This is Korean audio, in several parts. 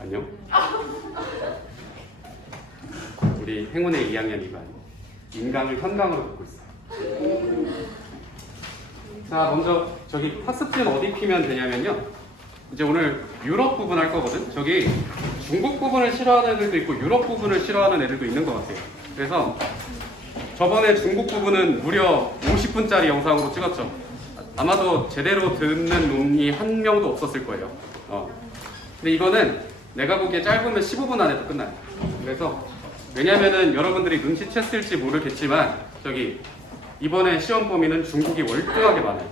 안녕. 우리 행운의 2학년 2반 인강을 현강으로 듣고 있어. 자, 먼저 저기 학습지는 어디 피면 되냐면요. 이제 오늘 유럽 부분 할 거거든. 저기 중국 부분을 싫어하는 애들도 있고 유럽 부분을 싫어하는 애들도 있는 것 같아요. 그래서 저번에 중국 부분은 무려 50분짜리 영상으로 찍었죠. 아마도 제대로 듣는 놈이 한 명도 없었을 거예요. 근데 이거는 내가 보기에 짧으면 15분 안에도 끝나요. 그래서 왜냐면은 여러분들이 눈치챘을지 모르겠지만 저기 이번에 시험 범위는 중국이 월등하게 많아요.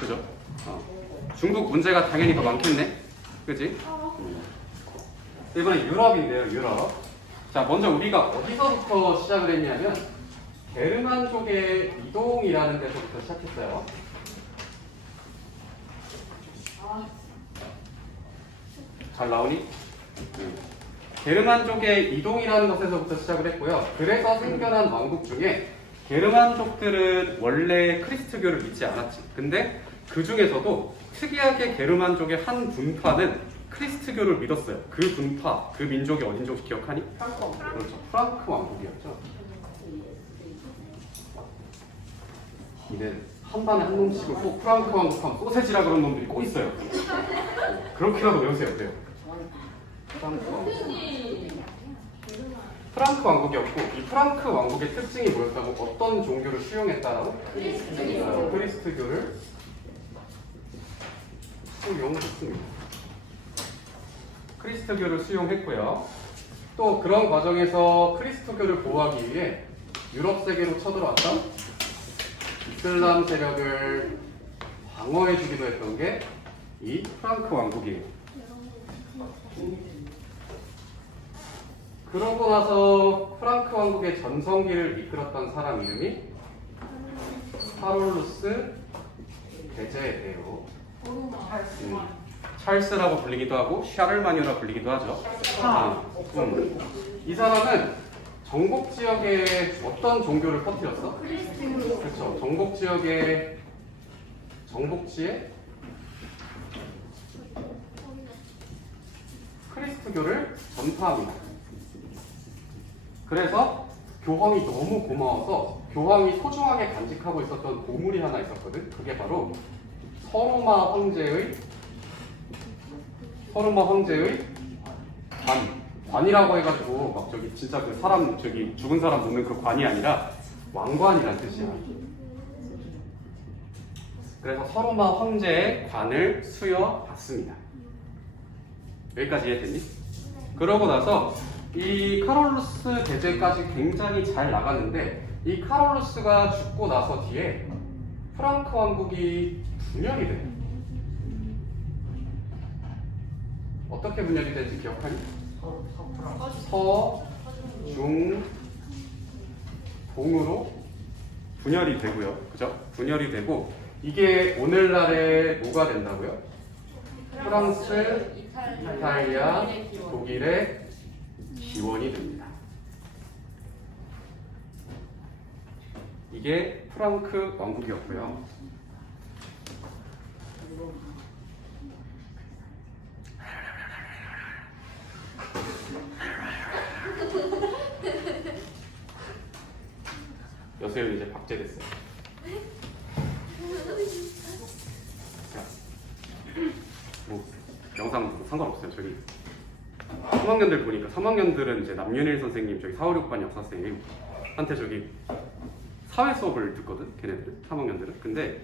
그죠? 중국 문제가 당연히 더 많겠네? 그지? 이번에 유럽인데요, 유럽. 자, 먼저 우리가 어디서부터 시작을 했냐면 게르만족의 이동이라는 데서부터 시작했어요. 잘 나오니? 게르만족의 이동이라는 것에서부터 시작을 했고요. 그래서 생겨난 왕국 중에 게르만족들은 원래 크리스트교를 믿지 않았지. 근데 그 중에서도 특이하게 게르만족의 한 분파는 크리스트교를 믿었어요. 그 분파, 그 민족이 어딘지 혹시 기억하니? 그렇죠. 프랑크 왕국이었죠. 이는 한 반에 한 놈씩은 꼭 프랑크 왕국 하면 소세지라 그런 놈들이 꼭 있어요. 그렇게라도 외우세요. 돼요. 프랑크 왕국이었고 이 프랑크 왕국의 특징이 뭐였다고? 어떤 종교를 수용했다라고? 크리스트교를 수용했습니다. 크리스트교를 수용했고요. 또 그런 과정에서 크리스트교를 보호하기 위해 유럽 세계로 쳐들어왔던 이슬람 세력을 방어해주기도 했던 게 이 프랑크 왕국이에요. 그러고 나서 프랑크 왕국의 전성기를 이끌었던 사람 이름이 카롤루스 베제예요. 찰스라고 불리기도 하고 샤를마뉴라 불리기도 하죠. 이 사람은 정복 지역에 어떤 종교를 퍼뜨렸어? 그렇죠. 정복지에 크리스트교를 전파합니다. 그래서 교황이 너무 고마워서 교황이 소중하게 간직하고 있었던 보물이 하나 있었거든. 그게 바로 서로마 황제의 관이라고 해가지고 막 저기 진짜 그 사람 저기 죽은 사람 놓는 그 관이 아니라 왕관이란 뜻이야. 그래서 서로마 황제의 관을 수여받습니다. 여기까지 이해됐니? 그러고 나서 이 카롤루스 대제까지 굉장히 잘 나갔는데 이 카롤루스가 죽고 나서 뒤에 프랑크 왕국이 분열이 돼. 어떻게 분열이 될지 기억하니? 서, 중, 동으로 분열이 되고요. 그죠? 분열이 되고 이게 오늘날에 뭐가 된다고요? 프랑스, 이탈리아, 독일의 기원이 됩니다. 이게 프랑크 왕국이었고요. 여세요 이제 박제됐어요. 뭐 영상 상관없어요. 저기 3학년들 보니까 3학년들은 이제 남윤일 선생님 저기 4, 5, 6반 역사 선생님한테 저기 사회 수업을 듣거든. 걔네들은 3학년들은. 근데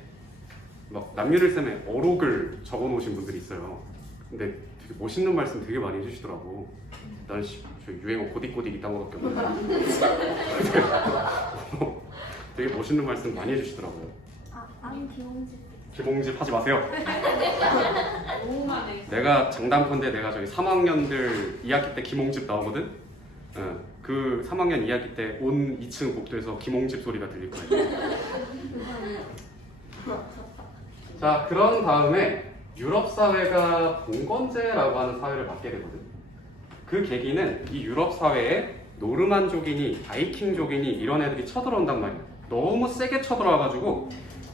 막 남윤일 쌤의 어록을 적어놓으신 분들이 있어요. 근데 되게 멋있는 말씀 되게 많이 해주시더라고. 난 저 유행어 고딕고딕 이딴 거밖에 없는데 되게 멋있는 말씀 많이 해주시더라고요. 기봉집 하지 마세요. 내가 장담컨대 내가 저기 3학년들 2학기 때 기몽집 나오거든. 그 3학년 2학기 때 온 2층 복도에서 기몽집 소리가 들릴 거예요. 자, 그런 다음에 유럽 사회가 봉건제라고 하는 사회를 맡게 되거든. 그 계기는 이 유럽 사회에 노르만족이니 바이킹족이니 이런 애들이 쳐들어온단 말이야. 너무 세게 쳐들어와가지고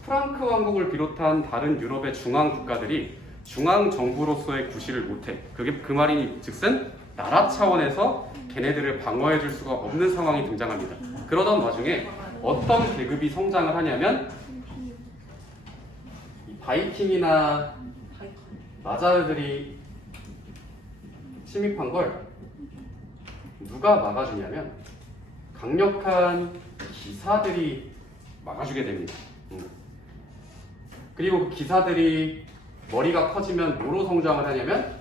프랑크 왕국을 비롯한 다른 유럽의 중앙 국가들이 중앙 정부로서의 구실을 못해. 그게 그 말이 즉슨 나라 차원에서 걔네들을 방어해 줄 수가 없는 상황이 등장합니다. 그러던 와중에 어떤 계급이 성장을 하냐면 이 바이킹이나 마자르들이 침입한 걸 누가 막아주냐면 강력한 기사들이 막아주게 됩니다. 그리고 그 기사들이 머리가 커지면 뭐로 성장을 하냐면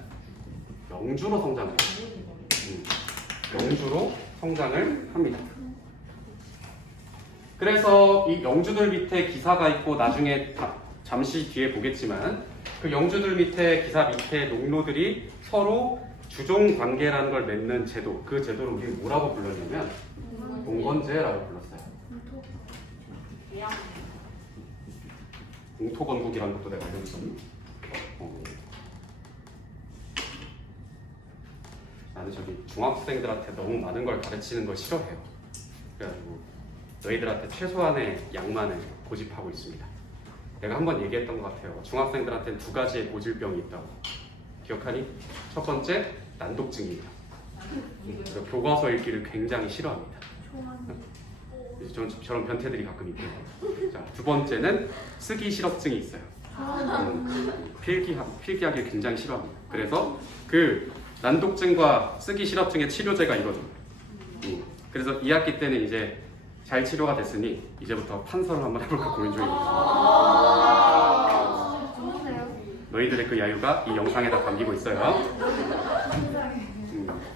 영주로 성장을 해요. 영주로 성장을 합니다. 그래서 이 영주들 밑에 기사가 있고 나중에 잠시 뒤에 보겠지만 그 영주들 밑에 기사 밑에 농노들이 서로 주종 관계라는 걸 맺는 제도, 그 제도를 우리 뭐라고 불렀냐면 봉건제라고 불렀어요. 공토건국이라는 것도 내가 알고 있었니? 나는 저기 중학생들한테 너무 많은 걸 가르치는 걸 싫어해요. 그래가지고 너희들한테 최소한의 양만을 고집하고 있습니다. 내가 한번 얘기했던 것 같아요. 중학생들한테는 두 가지의 고질병이 있다고. 기억하니? 첫 번째, 난독증입니다. 그래서 교과서 읽기를 굉장히 싫어합니다. 저런 변태들이 가끔 있고요. 자, 두 번째는 쓰기 싫어증이 있어요. 필기하기를 굉장히 싫어합니다. 그래서 그 난독증과 쓰기 싫어증의 치료제가 이거죠. 그래서 2학기 때는 이제 잘 치료가 됐으니 이제부터 판서를 한번 해볼까 고민 중입니다. 너희들의 그 야유가 이 영상에다 담기고 있어요.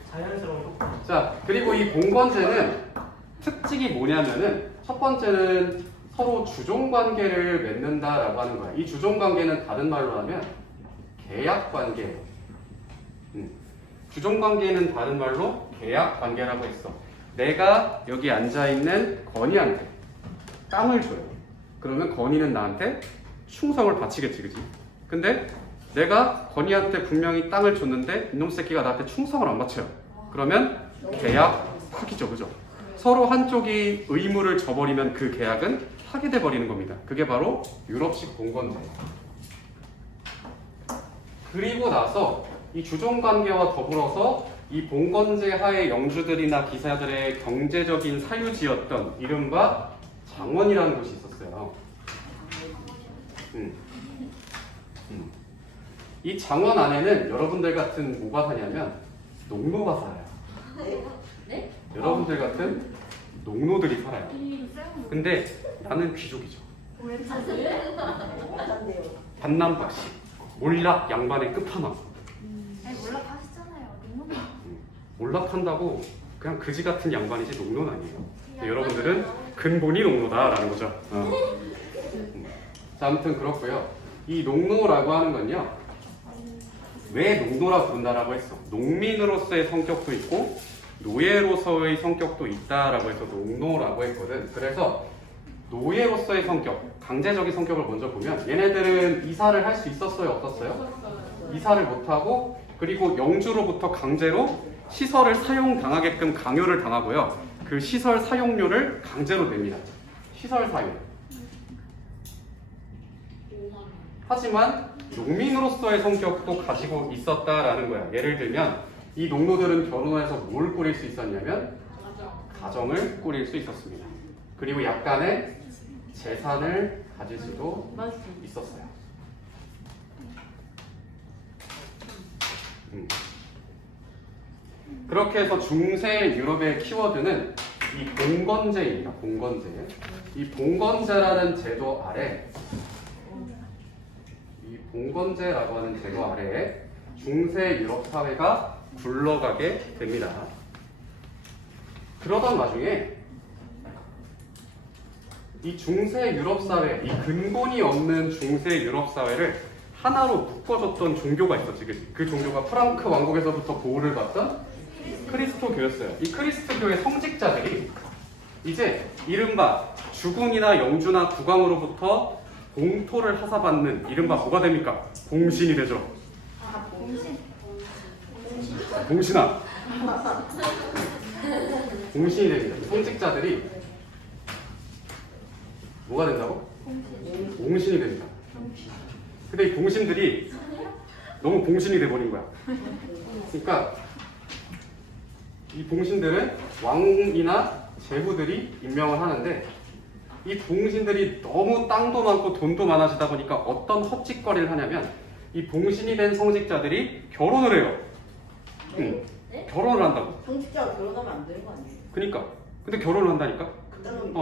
자연스러운. 자, 그리고 이 봉건제는 특징이 뭐냐면은 첫 번째는 서로 주종관계를 맺는다라고 하는 거야. 이 주종관계는 다른 말로 하면 계약관계예요. 주종관계는 다른 말로 계약관계라고 했어. 내가 여기 앉아있는 건이한테 땅을 줘요. 그러면 건이는 나한테 충성을 바치겠지, 그치? 근데 내가 건이한테 분명히 땅을 줬는데 이놈 새끼가 나한테 충성을 안 바쳐요. 그러면 계약 파기죠, 그죠? 서로 한쪽이 의무를 저버리면 그 계약은 파기돼 버리는 겁니다. 그게 바로 유럽식 봉건제예요. 그리고 나서 이 주종관계와 더불어서 이 봉건제 하에 영주들이나 기사들의 경제적인 사유지였던 이른바 장원이라는 곳이 있었어요. 이 장원 안에는 여러분들 같은 뭐가 사냐면 농노가 살아요. 네? 여러분들 같은 농노들이 살아요. 근데 나는 귀족이죠. 반남박씨, 몰락 양반의 끝판왕. 몰락하시잖아요. 너무 몰락한다고 그냥 그지 같은 양반이지 농노는 아니에요. 여러분들은 근본이 농노다라는 거죠. 자, 아무튼 그렇고요. 이 농노라고 하는 건요. 왜 농노라 부른다라고 했어? 농민으로서의 성격도 있고 노예로서의 성격도 있다라고 해서 농노라고 했거든. 그래서 노예로서의 성격, 강제적인 성격을 먼저 보면 얘네들은 이사를 할 수 있었어요? 없었어요? 이사를 못하고 그리고 영주로부터 강제로 시설을 사용당하게끔 강요를 당하고요. 그 시설 사용료를 강제로 냅니다. 시설 사용. 하지만 농민으로서의 성격도 가지고 있었다라는 거야. 예를 들면 이 농노들은 결혼해서 뭘 꾸릴 수 있었냐면 가정을 꾸릴 수 있었습니다. 그리고 약간의 재산을 가질 수도 있었어요. 그렇게 해서 중세 유럽의 키워드는 이 봉건제입니다. 봉건제. 이 봉건제라는 제도 아래 봉건제라고 하는 제도 아래에 중세 유럽 사회가 굴러가게 됩니다. 그러던 와중에 이 중세 유럽 사회, 이 근본이 없는 중세 유럽 사회를 하나로 묶어줬던 종교가 있었지. 그 종교가 프랑크 왕국에서부터 보호를 받던 크리스토교였어요. 이 크리스토교의 성직자들이 이제 이른바 주군이나 영주나 국왕으로부터 공토를 하사받는 이른바 뭐가 됩니까? 공신이 되죠. 공신아. 공신이 됩니다. 성직자들이 뭐가 된다고? 공신. 봉신이 됩니다. 근데 이 봉신들이 너무 봉신이 돼버린 거야. 그러니까 이 봉신들은 왕이나 제후들이 임명을 하는데 이 봉신들이 너무 땅도 많고 돈도 많아지다 보니까 어떤 헛짓거리를 하냐면 이 봉신이 된 성직자들이 결혼을 해요. 응. 네? 결혼을 한다고. 성직자가 결혼하면 안 되는 거 아니에요? 그러니까. 근데 결혼을 한다니까? 그때는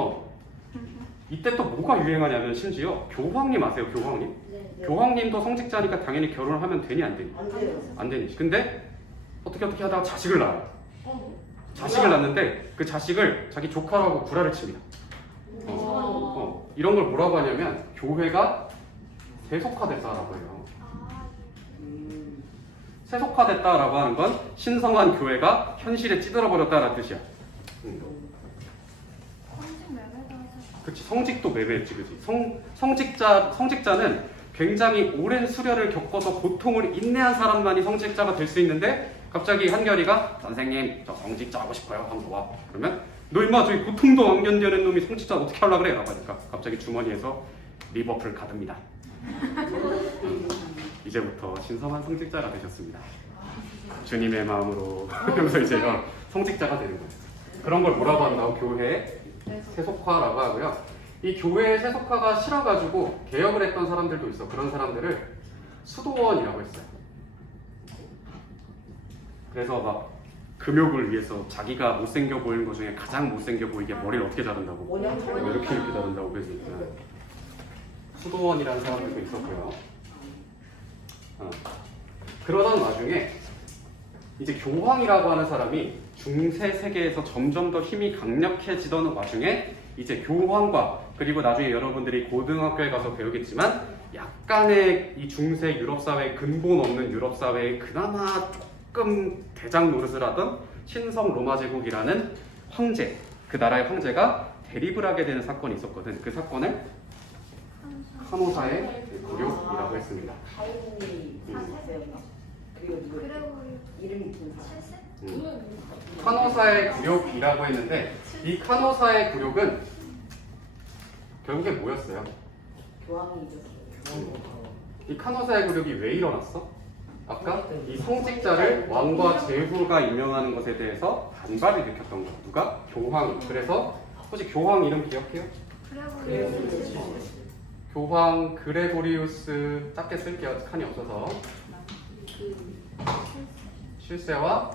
이때 또 뭐가 유행하냐면 심지어 교황님 아세요? 교황님? 네. 교황님도 성직자니까 당연히 결혼을 하면 되니 안 되니? 안 돼요. 안 되니. 근데 어떻게 하다가 자식을 낳아요. 어? 자식을 낳는데 그 자식을 자기 조카라고 구라를 칩니다. 이런 걸 뭐라고 하냐면 교회가 세속화됐다라고 해요. 세속화됐다라고 하는 건 신성한 교회가 현실에 찌들어버렸다라는 뜻이야. 공신 매매도 하죠. 그치, 성직도 매매했지, 그치. 성직자는 굉장히 오랜 수련을 겪어서 고통을 인내한 사람만이 성직자가 될 수 있는데 갑자기 한결이가 선생님 저 성직자 하고 싶어요 한번 와. 그러면 너 임마 저기 고통도 안 견뎌낸 놈이 성직자 어떻게 하려고 그래? 라고 하니까 갑자기 주머니에서 리버풀 카드입니다. 이제부터 신성한 성직자가 되셨습니다. 주님의 마음으로. 그러면서 이제 성직자가 되는 거예요. 그런 걸 뭐라고 한다고? 교회 세속화라고 하고요. 이 교회의 세속화가 싫어가지고 개혁을 했던 사람들도 있어. 그런 사람들을 수도원이라고 했어요. 그래서 막 금욕을 위해서 자기가 못생겨 보이는 것 중에 가장 못생겨 보이게 머리를 어떻게 자른다고? 원형처럼 이렇게 자른다고 그랬으니까 수도원이라는 사람들도 있었고요. 그러던 와중에 이제 교황이라고 하는 사람이 중세 세계에서 점점 더 힘이 강력해지던 와중에 이제 교황과 그리고 나중에 여러분들이 고등학교에 가서 배우겠지만 약간의 이 중세 유럽 사회 근본 없는 유럽 사회에 그나마 조금 대장 노릇을 하던 신성 로마 제국이라는 황제, 그 나라의 황제가 대립을 하게 되는 사건이 있었거든. 그 사건을 카노사의 굴욕이라고 했습니다. 하인이 사세였나? 그리고 누구 그리고 이름이 무슨 사람? 7세? 카노사의 굴욕이라고 했는데 이 카노사의 굴욕은 결국에 뭐였어요? 교황이죠. 이 카노사의 굴욕이 왜 일어났어? 아까 이 성직자를 왕과 제후가 임명하는 것에 대해서 반발을 일으켰던 거야. 누가? 교황이. 그래서 혹시 교황 이름 기억해요? 그리고 교황 그레고리우스, 작게 쓸게요. 칸이 없어서. 실세와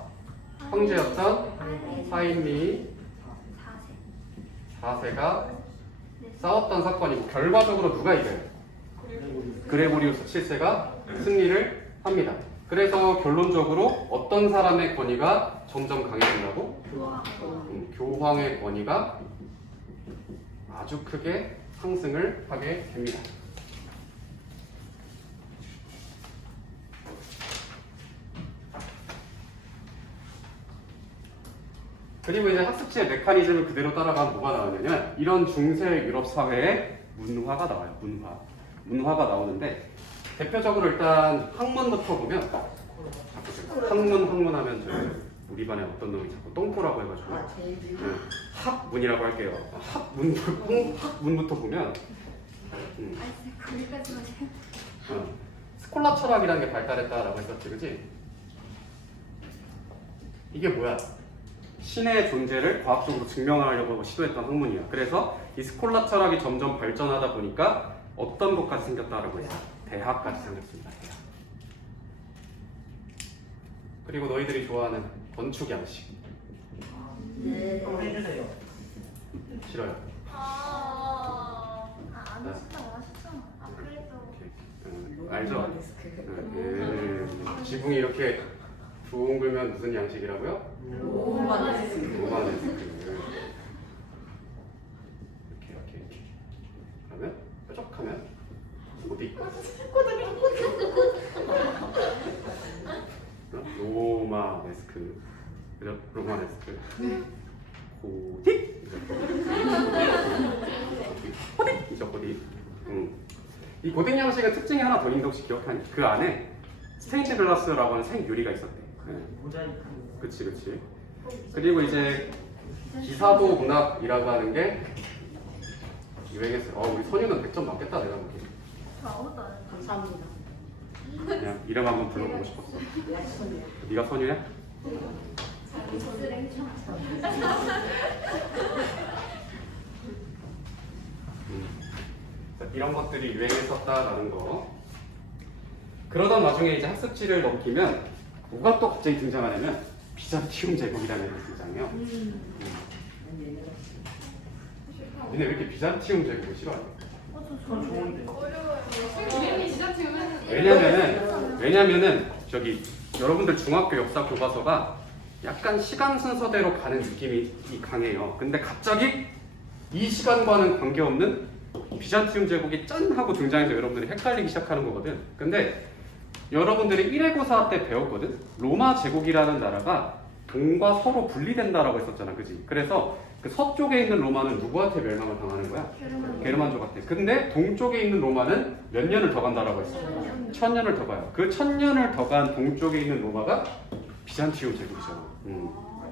황제였던 사인리 4세가 싸웠던 사건이고 결과적으로 누가 이겨요? 그레고리우스 7세가 승리를 합니다. 그래서 결론적으로 어떤 사람의 권위가 점점 강해진다고? 교황의 권위가 아주 크게 상승을 하게 됩니다. 그리고 이제 학습지의 메커니즘을 그대로 따라가면 뭐가 나오냐면 이런 중세 유럽 사회의 문화가 나와요. 문화가 나오는데 대표적으로 일단 학문부터 보면 학문 하면 우리 반에 어떤 놈이 자꾸 똥꼬라고 해가지고 아 제일 학문이라고 할게요. 학문부터 보면 거기까지 마세요. 스콜라 철학이라는 게 발달했다라고 했었지, 그지? 이게 뭐야? 신의 존재를 과학적으로 증명하려고 시도했던 학문이야. 그래서 이 스콜라 철학이 점점 발전하다 보니까 어떤 것까지 생겼다라고 했어? 대학까지 생겼습니다. 대학. 그리고 너희들이 좋아하는 건축 양식. 네. 해주세요. 싫어요. 안 하셨다고 하셨잖아. 아 그래도 알죠? 지붕이 이렇게 둥글면 무슨 양식이라고요? 로만 로마 데스크. 이렇게. 그러면 뾰족하면 어디? 로마 데스크. 그죠? 로마 데스크. 고딕. 호딕. 호딕. 이 고딕 양식은 특징이 하나 더 있는데 혹시 기억하니? 그 안에 스테인드 글라스라고 하는 생유리가 있었대. 모자이크. 그치. 그리고 이제 기사도 문학이라고 하는 게 유행했어요. 우리 선유는 100점 맞겠다 내가 보기엔. 저 아무것도 안 했어요. 감사합니다. 그냥 이름 한번 불러보고 싶었어. 네가 선유야? 자, 이런 것들이 유행했었다라는 거. 그러던 와중에 이제 학습지를 넘기면 뭐가 또 갑자기 등장하냐면 비잔티움 제국이라는 게 등장해요. 니네 왜 이렇게 비잔티움 제국을 싫어하냐? 전 좋은데. 왜냐면은 저기 여러분들 중학교 역사 교과서가 약간 시간 순서대로 가는 느낌이 강해요. 근데 갑자기 이 시간과는 관계없는 비잔티움 제국이 짠 하고 등장해서 여러분들이 헷갈리기 시작하는 거거든. 근데 여러분들이 1회고사 때 배웠거든. 로마 제국이라는 나라가 동과 서로 분리된다라고 했었잖아, 그지? 그래서 그 서쪽에 있는 로마는 누구한테 멸망을 당하는 거야? 게르만족한테. 근데 동쪽에 있는 로마는 몇 년을 더 간다라고 했어? 1000년을 더 가요. 그 1000년을 더 간 동쪽에 있는 로마가 비잔티움 제국이잖아.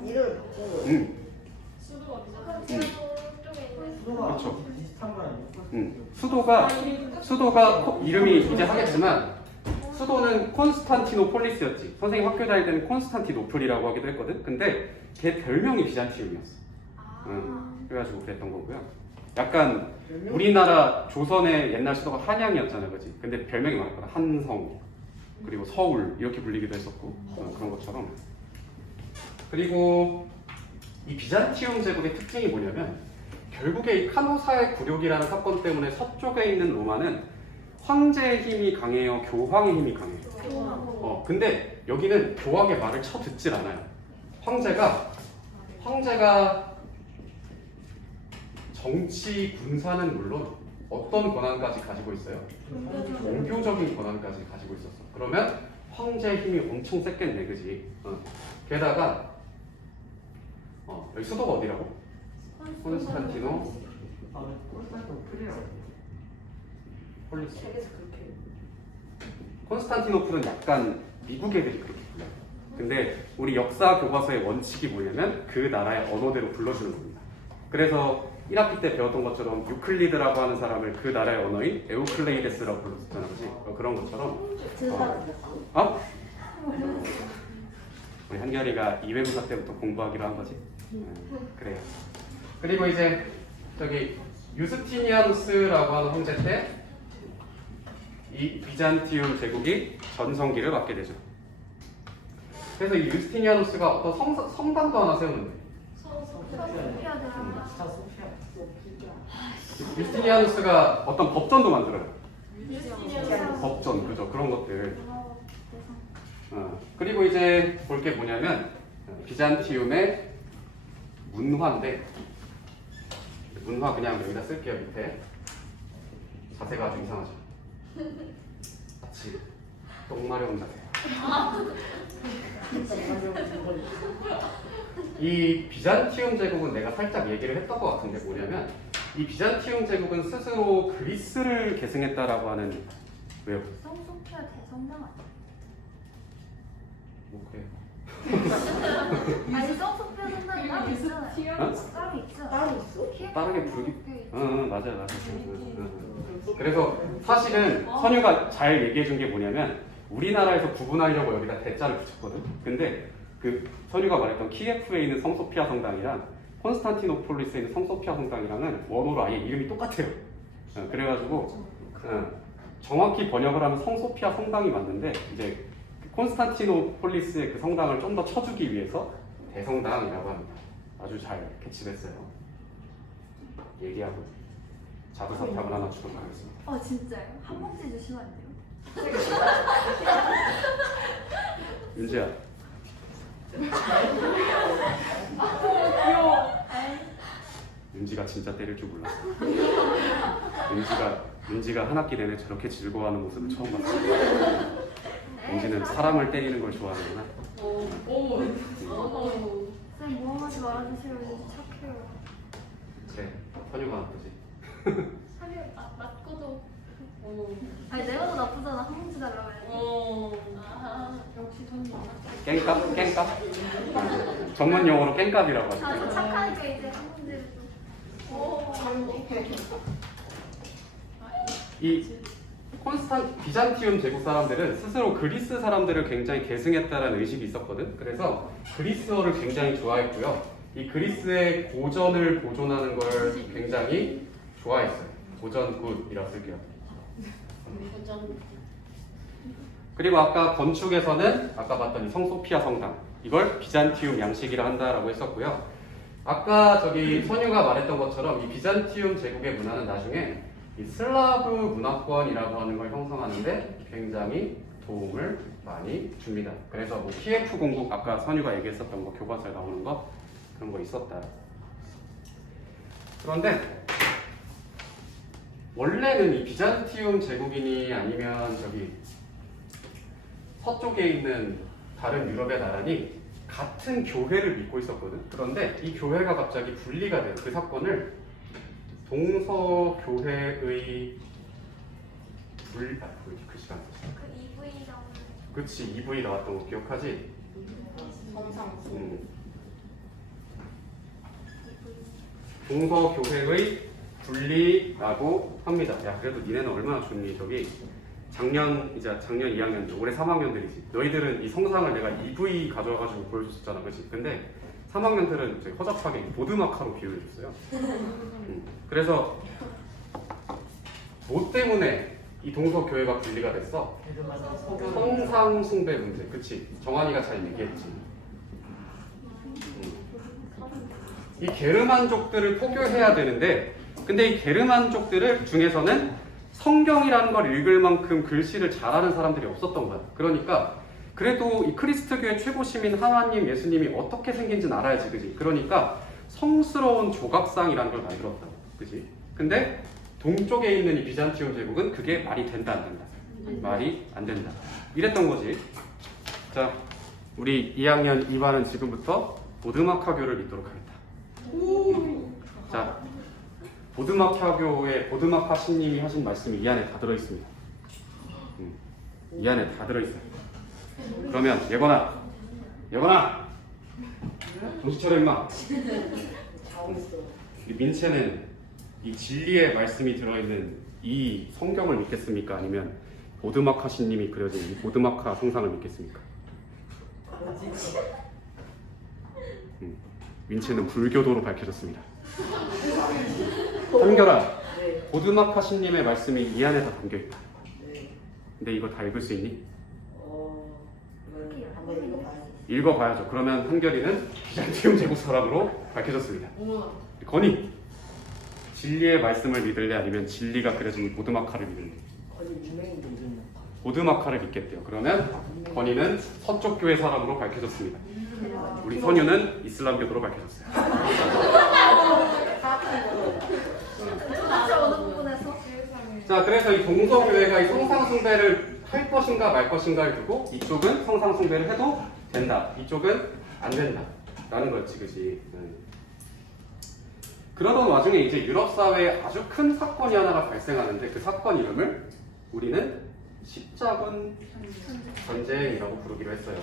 이를 바꾸고 수도가 어디서? 쪽에 있는. 그렇죠. 비슷한 거 아니에요? 수도가 이름이 이제 하겠지만 수도는 콘스탄티노폴리스였지. 선생님 학교 다닐 때는 콘스탄티노플이라고 하기도 했거든. 근데 걔 별명이 비잔티움이었어. 그래가지고 그랬던 거고요. 약간 우리나라 조선의 옛날 수도가 한양이었잖아, 그지? 근데 별명이 많았거든. 한성, 그리고 서울 이렇게 불리기도 했었고 그런 것처럼. 그리고 이 비잔티움 제국의 특징이 뭐냐면 결국에 이 카노사의 굴욕이라는 사건 때문에 서쪽에 있는 로마는 황제의 힘이 강해요, 교황의 힘이 강해요. 근데 여기는 교황의 말을 쳐듣질 않아요. 황제가 정치, 군사는 물론 어떤 권한까지 가지고 있어요? 종교적인 권한까지 가지고 있었어. 그러면 황제의 힘이 엄청 셌겠네, 그지? 게다가 여기 수도가 어디라고? 콘스탄티노 폴리스. 책에서 그렇게 콘스탄티노플은 약간 미국 애들이 그렇게 불러요. 근데 우리 역사 교과서의 원칙이 뭐냐면 그 나라의 언어대로 불러주는 겁니다. 그래서 1학기 때 배웠던 것처럼 유클리드라고 하는 사람을 그 나라의 언어인 에우클레이데스라고 불렀잖아, 그렇지? 그런 것처럼. 우리 한결이가 2회부사 때부터 공부하기로 한 거지. 그래요. 그리고 이제 저기 유스티니아누스라고 하는 황제 때 이 비잔티움 제국이 전성기를 맞게 되죠. 그래서 이 유스티니아누스가 어떤 성당도 하나 세우는데 유스티니아누스가 어떤 법전도 만들어요. 법전, 그죠? 그런 것들. 그리고 이제 볼 게 뭐냐면 비잔티움의 문화인데 문화 그냥 여기다 쓸게요. 밑에 자세가 아주 이상하죠. 마치 똥 마려운 자세. 이 비잔티움 제국은 내가 살짝 얘기를 했던 것 같은데 뭐냐면 이 비잔티움 제국은 스스로 그리스를 계승했다라고 하는. 왜요? 성소피아 대성당 아니야? 뭐 그래. 아니 성소피아 성당이 따로 있잖아요. 따로 있죠. 따로 있어? 빠르게 부르기. 맞아요. 그래서 사실은 선유가 잘 얘기해 준 게 뭐냐면 우리나라에서 구분하려고 여기다 대자를 붙였거든. 근데 그 선유가 말했던 키예프에 있는 성소피아 성당이랑 콘스탄티노폴리스에 있는 성소피아 성당이랑은 원어로 아예 이름이 똑같아요. 그래가지고 정확히 번역을 하면 성소피아 성당이 맞는데 이제 콘스탄티노폴리스의 그 성당을 좀 더 쳐주기 위해서 대성당이라고 합니다. 아주 잘 캐치됐어요. 얘기하고 자두사탕을 하나 주도록 하겠습니다. 진짜요? 한 봉지 주시면 안 돼요? 윤지야. 윤지가 진짜 때릴 줄 몰랐어. 윤지가 한 학기 내내 저렇게 즐거워하는 모습을 처음 봤어. 윤지는 사람을 때리는 걸 좋아하는구나. 쌤 모험하지 말아주세요. 착해요. 그래, 선유가 나쁘지. 사실 맞고도. 아니 내가 더 나쁘잖아. 한 봉지 달라고 해야지. 역시 돈 많아. 깽값? 전문 용어로 깽값이라고 하죠. 착하니까 이제 한 봉지를 좀. 이 비잔티움 제국 사람들은 스스로 그리스 사람들을 굉장히 계승했다는 의식이 있었거든. 그래서 그리스어를 굉장히 좋아했고요. 이 그리스의 고전을 보존하는 걸 굉장히 좋아했어요. 고전 굿이라고 쓸게요. 그리고 아까 건축에서는 아까 봤던 이 성소피아 성당, 이걸 비잔티움 양식이라 한다라고 했었고요. 아까 저기 선유가 말했던 것처럼 이 비잔티움 제국의 문화는 나중에 이 슬라브 문화권이라고 하는 걸 형성하는데 굉장히 도움을 많이 줍니다. 그래서 뭐 키예프 공국, 아까 선유가 얘기했었던 거, 교과서에 나오는 거, 그런 거 있었다. 그런데 원래는 이 비잔티움 제국이니 아니면 저기 서쪽에 있는 다른 유럽의 나라니 같은 교회를 믿고 있었거든. 그런데 이 교회가 갑자기 분리가 돼요. 그 사건을 동서교회의 글씨가 안 썼어. 그 EV 나오는. 그치, EV 나왔던 거 기억하지? 동서교회의 분리라고 합니다. 야, 그래도 니네는 얼마나 좋니? 저기 작년 2학년들, 올해 3학년들이지. 너희들은 이 성상을 내가 EV 가져와가지고 보여줬었잖아, 그치? 근데 3학년들은 이제 허접하게 보드마카로 비유해줬어요. 그래서 뭐 때문에 이 동서교회가 분리가 됐어? 성상 숭배 문제, 그치? 정환이가 잘 얘기했지. 이 게르만족들을 포교해야 되는데, 근데 이 게르만족들 중에서는 성경이라는 걸 읽을 만큼 글씨를 잘하는 사람들이 없었던 거야. 그러니까 그래도 이 크리스트교의 최고 시민 하나님 예수님이 어떻게 생긴지는 알아야지, 그지? 그러니까 성스러운 조각상이라는 걸 만들었다고, 그지? 근데 동쪽에 있는 이 비잔티움 제국은 그게 말이 된다 안 된다? 말이 안 된다. 이랬던 거지. 자, 우리 2학년 2반은 지금부터 보드마카교를 믿도록 하겠다. 자, 보드마카 신님이 하신 말씀이 이 안에 다 들어있습니다. 이 안에 다 들어있어요. 그러면 예건아 정신 차려 임마. 이 민채는 이 진리의 말씀이 들어있는 이 성경을 믿겠습니까? 아니면 보드마카 신님이 그려진 이 보드마카 성상을 믿겠습니까? 민채는 불교도로 밝혀졌습니다. 한결아, 보드마카 신님의 말씀이 이 안에 다 담겨있다. 근데 이거 다 읽을 수 있니? 한번 읽어봐야지. 읽어봐야죠. 그러면 한결이는 비잔티움 제국 사람으로 밝혀졌습니다. 건이, 진리의 말씀을 믿을래? 아니면 진리가 그려진 보드마카를 믿을래? 보드마카를 믿겠대요. 그러면 건이는 서쪽 교회 사람으로 밝혀졌습니다. 우리 선유는 이슬람교도로 밝혀졌어요. 어느 부분에서? 자, 그래서 이 동서교회가 이 성상숭배를 할 것인가 말 것인가를 두고 이쪽은 성상숭배를 해도 된다, 이쪽은 안 된다 라는 거였지, 그치? 그러던 와중에 이제 유럽 사회에 아주 큰 사건이 하나가 발생하는데 그 사건 이름을 우리는 십자군 전쟁이라고 부르기로 했어요.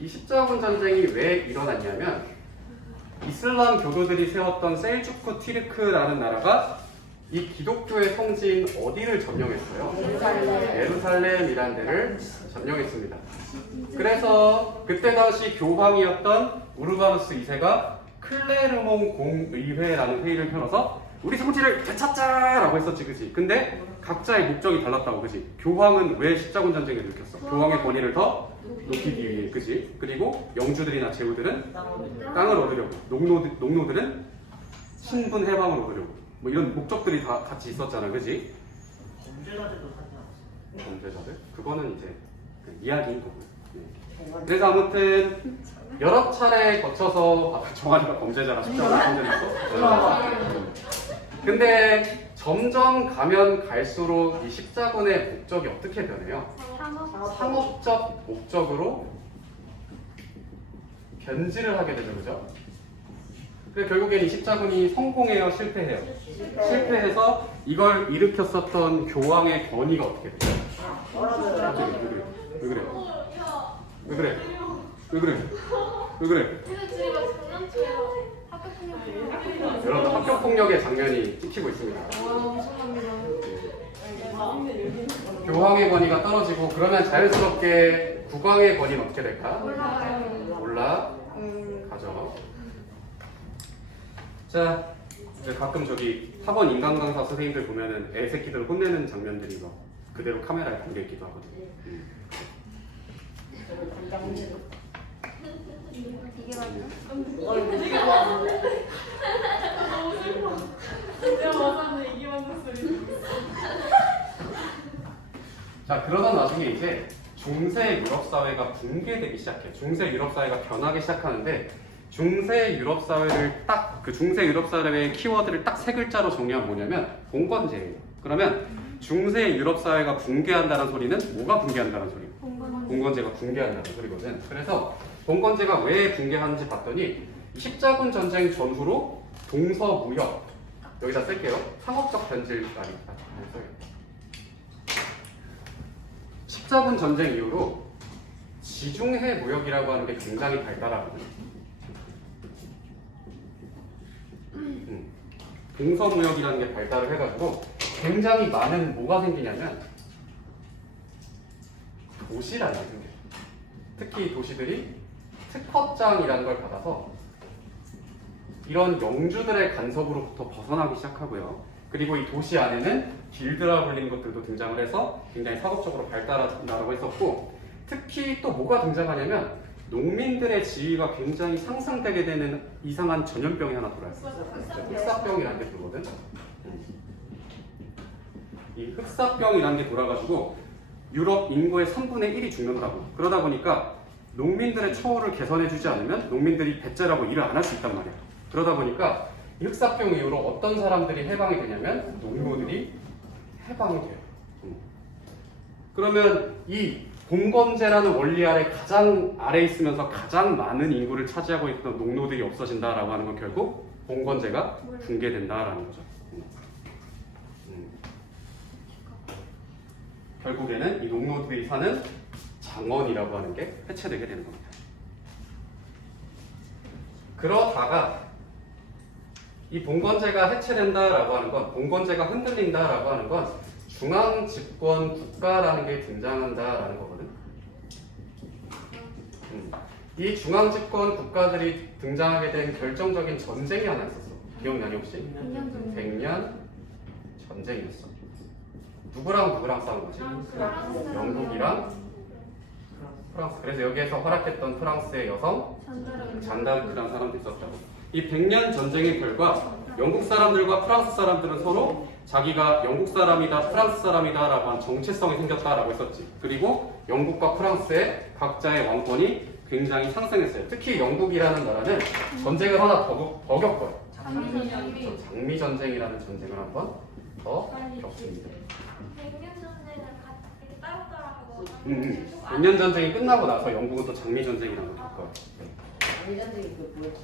이 십자군 전쟁이 왜 일어났냐면 이슬람 교도들이 세웠던 셀주크 티르크라는 나라가 이 기독교의 성지인 어디를 점령했어요? 예루살렘이라는 데를 점령했습니다. 그래서 그때 당시 교황이었던 우르바누스 2세가 클레르몽 공의회라는 회의를 펴서 우리 성지를 되찾자라고 했었지, 그치? 근데 각자의 목적이 달랐다고, 그치? 교황은 왜 십자군 전쟁을 일으켰어? 교황의 권위를 더 높이기 위해, 그치? 그리고 영주들이나 제후들은 땅을 얻으려고, 농노들은 신분 해방을 얻으려고, 뭐 이런 목적들이 다 같이 있었잖아, 그치? 범죄자들? 그거는 이제 이야기인 거고요. 그래서 아무튼 여러 차례 거쳐서 정한이가 범죄자라 십자군을 선전했어. 근데 점점 가면 갈수록 이 십자군의 목적이 어떻게 변해요? 상업적 목적으로 변질을 하게 되죠, 그죠? 그래서 결국엔 이 십자군이 성공해요, 실패해요? 실패해서 이걸 일으켰었던 교황의 권위가 어떻게 돼요? 왜 그래? 왜 그래? 왜 그래? 왜 그래? 근데 둘이 막 장난쳐요. 학교 여러분 학교 폭력의 장면이 찍히고 있습니다. 교황의 권위가 떨어지고 그러면 자연스럽게 국왕의 권위는 어떻게 될까? 올라가죠. 자, 이제 가끔 저기 학원 인간 강사 선생님들 보면은 애 새끼들 혼내는 장면들이 막 그대로 카메라에 담겨 있기도 하거든요. 이게 맞나? 자, 그러다 나중에 이제 중세 유럽 사회가 붕괴되기 시작해요. 중세 유럽 사회가 변하기 시작하는데 중세 유럽 사회를 딱 그 중세 유럽 사회의 키워드를 딱 세 글자로 정리하면 뭐냐면 봉건제예요. 그러면 중세 유럽 사회가 붕괴한다는 소리는 뭐가 붕괴한다는 소리예요? 봉건제가 붕괴한다는 소리거든. 그래서 봉건제가 왜 붕괴하는지 봤더니 십자군 전쟁 전후로 동서무역 여기다 쓸게요. 상업적 변질 십자군 전쟁 이후로 지중해 무역이라고 하는 게 굉장히 발달하거든요. 동서무역이라는 게 발달을 해가지고 굉장히 많은 뭐가 생기냐면 도시라는 게 생겨요. 특히 도시들이 특허장이라는 걸 받아서 이런 영주들의 간섭으로부터 벗어나기 시작하고요. 그리고 이 도시 안에는 길드라 불리는 것들도 등장을 해서 굉장히 사업적으로 발달한다고 했었고 특히 또 뭐가 등장하냐면 농민들의 지위가 굉장히 상승되게 되는 이상한 전염병이 하나 돌아왔어요. 흑사병이라는 게 돌거든. 이 흑사병이라는 게 돌아가지고 유럽 인구의 3분의 1이 죽는다고. 그러다 보니까 농민들의 처우를 개선해주지 않으면 농민들이 배째라고 일을 안 할 수 있단 말이야. 그러다 보니까 이 흑사병 이후로 어떤 사람들이 해방이 되냐면 농노들이 해방이 돼요. 그러면 이 봉건제라는 원리 아래 가장 아래에 있으면서 가장 많은 인구를 차지하고 있던 농노들이 없어진다라고 하는 건 결국 봉건제가 붕괴된다라는 거죠. 결국에는 이 농노들이 사는 장원이라고 하는 게 해체되게 되는 겁니다. 그러다가 이 봉건제가 해체된다라고 하는 건, 봉건제가 흔들린다라고 하는 건 중앙 집권 국가라는 게 등장한다라는 거거든. 이 중앙 집권 국가들이 등장하게 된 결정적인 전쟁이 하나 있었어. 기억나니 혹시? 백년 전쟁이었어. 누구랑 싸운 거지? 영국이랑 프랑스. 그래서 여기에서 활약했던 프랑스의 여성 잔다르크라는 사람도 있었다고. 이 100년 전쟁의 결과 영국 사람들과 프랑스 사람들은 서로 자기가 영국 사람이다, 프랑스 사람이다 라고 한 정체성이 생겼다라고 했었지. 그리고 영국과 프랑스의 각자의 왕권이 굉장히 상승했어요. 특히 영국이라는 나라는 전쟁을 하나 더 겪어요. 장미 전쟁이라는 전쟁을 한 번 더 겪습니다. 100년 전쟁을 같이 따로따로 100년 전쟁이 끝나고 나서 영국은 또 장미 전쟁이라는 걸 겪어요. 장미전쟁이 그 뭐였지?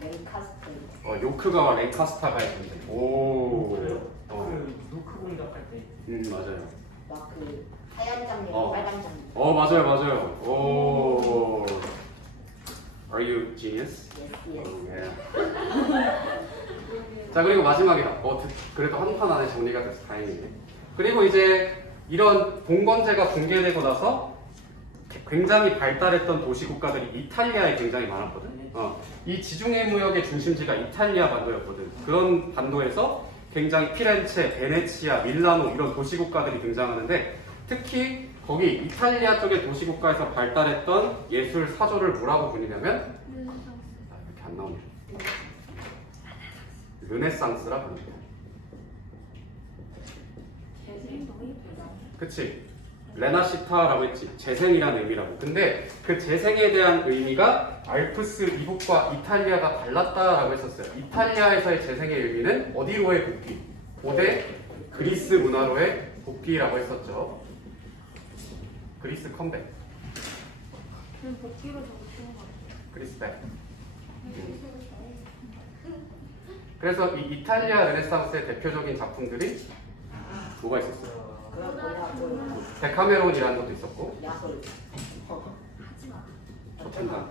랭카스터. 요크가와 랭카스타가의 전쟁. 오. 그 노크 공격할 때. 맞아요. 막 그 하얀 장미, 빨간 장미. 맞아요. 오. Are you genius? Yes. Yeah. 자, 그리고 마지막이다. 그래도 한 판 안에 정리가 돼서 다행이네. 그리고 이제 이런 봉건제가 붕괴되고 나서 굉장히 발달했던 도시 국가들이 이탈리아에 굉장히 많았거든. 이 지중해 무역의 중심지가 이탈리아 반도였거든. 그런 반도에서 굉장히 피렌체, 베네치아, 밀라노 이런 도시 국가들이 등장하는데 특히 거기 이탈리아 쪽의 도시 국가에서 발달했던 예술 사조를 뭐라고 부르냐면 이렇게 안 나오네. 르네상스라 부릅니다. 그치? 레나시타라고 했지. 재생이라는 의미라고. 근데 그 재생에 대한 의미가 알프스 이북과 이탈리아가 달랐다라고 했었어요. 이탈리아에서의 재생의 의미는 어디로의 복귀? 고대 그리스 문화로의 복귀라고 했었죠. 그리스 컴백. 복귀로 적으시는 거 같아요. 그리스 백. 그래서 이 이탈리아 르네상스의 대표적인 작품들이 뭐가 있었어요? 그 뭐냐 그 데카메론이라는 것도 있었고 야설. 좋단다.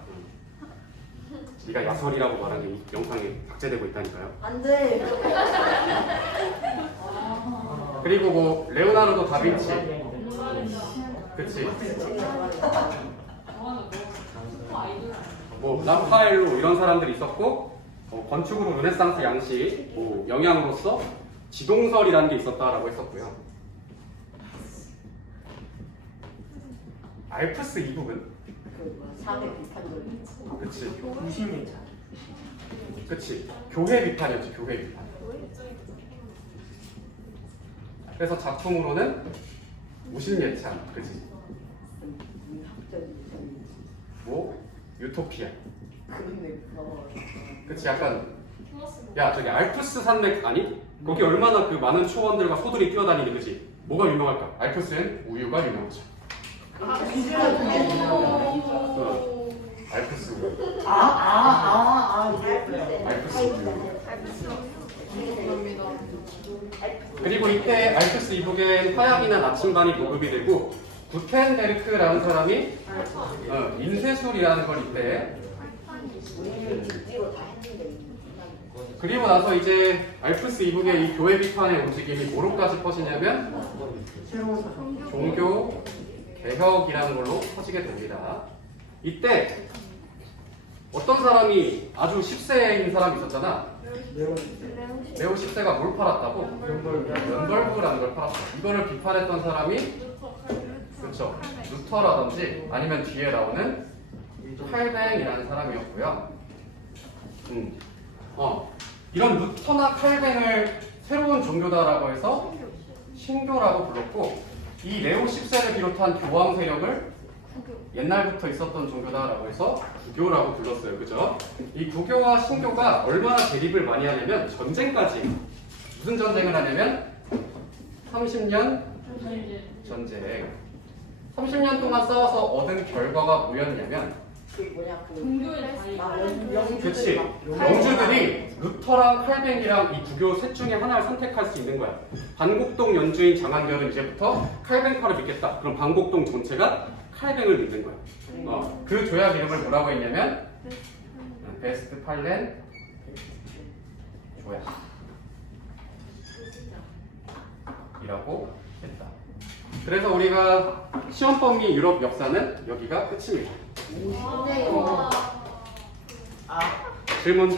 네가 야설이라고 말한 게 이 영상에 박제되고 있다니까요. 안 돼. 그리고 뭐 레오나르도 다빈치, 그치? 뭐 라파엘로 이런 사람들이 있었고 건축으로 르네상스 양식, 뭐 영향으로서 지동설이라는 게 있었다라고 했었고요. 알프스 이북은 그 사회 비판적. 그치, 무심했죠. 그치, 교회 비판이었지, 교회 비판. 그래서 작품으로는 무신예찬, 그치? 뭐 유토피아, 그치? 약간 야 저기 알프스 산맥 아니? 거기 얼마나 그 많은 초원들과 소들이 뛰어다니는 그치? 뭐가 유명할까? 알프스엔 우유가 유명하죠. 알프스 우유. 알프스 우유. 그리고 이때 알프스 이북엔 화약이나 나침반이 보급이 되고 구텐베르크라는 사람이 인쇄술이라는 걸 이때 그리고 나서 이제 알프스 이북의 이 교회 비판의 움직임이 뭐로까지 퍼지냐면 종교 개혁이라는 걸로 퍼지게 됩니다. 이때 어떤 사람이 아주 10세인 사람이 있었잖아. 레오 10세가 뭘 팔았다고? 른벌브라는 걸 팔았다. 이거를 비판했던 사람이 그렇죠. 루터라든지 아니면 뒤에 나오는 칼뱅이라는 사람이었고요. 이런 루터나 칼뱅을 새로운 종교다라고 해서 신교라고 불렀고 이 레오 10세를 비롯한 교황 세력을 옛날부터 있었던 종교다라고 해서 구교라고 불렀어요. 그죠? 이 구교와 신교가 얼마나 대립을 많이 하냐면 전쟁까지 무슨 전쟁을 하냐면 30년 전쟁. 30년 동안 싸워서 얻은 결과가 뭐였냐면 그치 영주들이 루터랑 칼뱅이랑 이 구교 셋 중에 하나를 선택할 수 있는 거야. 반곡동 연주인 장한별은 이제부터 칼뱅파를 믿겠다. 그럼 반곡동 전체가 칼뱅을 믿는 거야. 그 조약 이름을 뭐라고 했냐면 베스트팔렌 조약 이라고 했다. 그래서 우리가 시험 범위 유럽 역사는 여기가 끝입니다. 질문?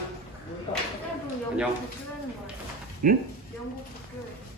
안녕. 응?